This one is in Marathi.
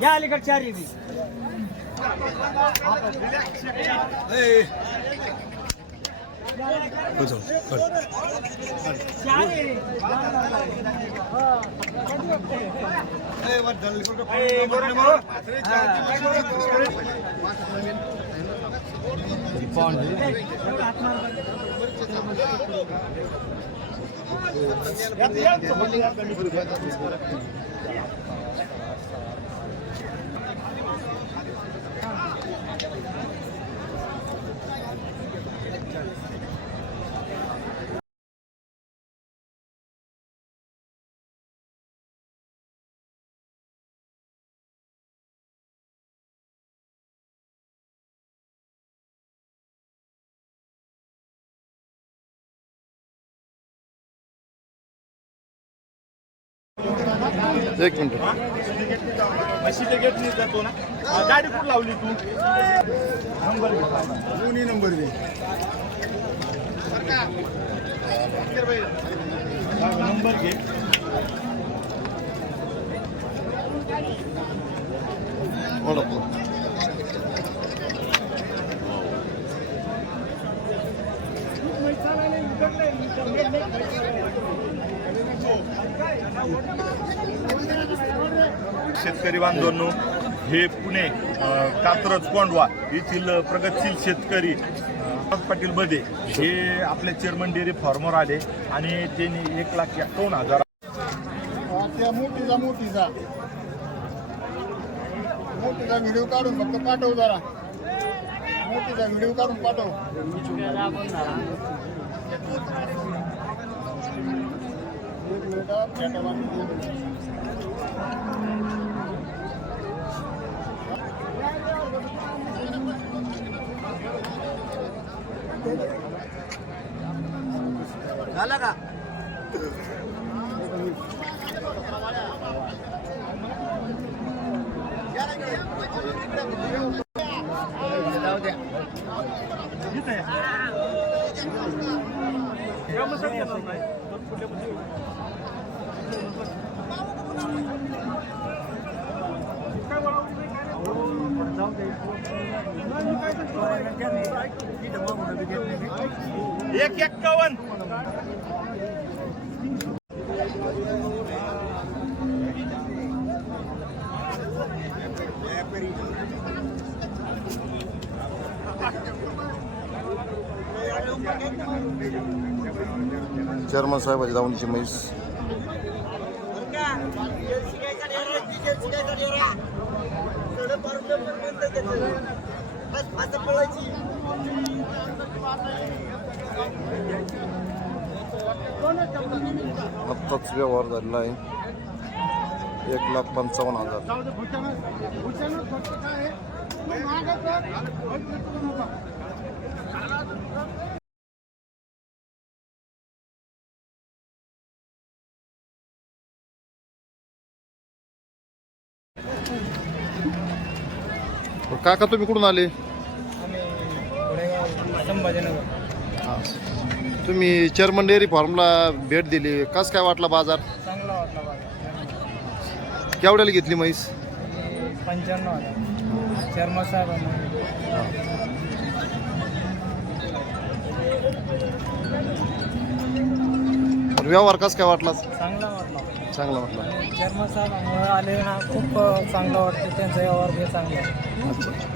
या अलीकडे चार येते चार आहे. एक मिनिट. म्हशीच्या गेटने जातो ना. गाडी कुठं लावली तू? नंबर दोन्ही नंबर दे. नंबर घे. ओळख शेतकरी बांधवांनो हे पुणे कात्रज कोंडवा येथील प्रगतशील शेतकरी पाटील बदे हे आपल्या चेअरमन डेअरी फार्मर आले आणि त्यांनी एक लाख एकावन्न हजार मोठीचा मोठीचा. मोठीचा व्हिडिओ काढून फक्त पाठव जरा. मोठीचा व्हिडिओ काढून पाठव एक मिनिट हा, फेटा बांधून दे. झालं का? जाऊ द्या. एक एक्कावन. चेअरमन साहेबाची दावणीची म्हैस. आत्ताच व्यवहार झालेला आहे. एक लाख पंचावन्न हजार. काका तुम्ही कुठून आले? संभाजीनगर. हा. तुम्ही चेअरमन डेअरी फार्मला भेट दिली. कस काय वाटला बाजार? चांगला वाटला बघा केवढ्याला घेतली म्हैस? पंच्याण्णव शर्मा व्यवहार कस काय वाटला? चांगला वाटला. चांगलं वाटला. शर्मा आले हा खूप चांगला वाटतं. त्यांचा व्यवहार चांगला आहे. अच्छा.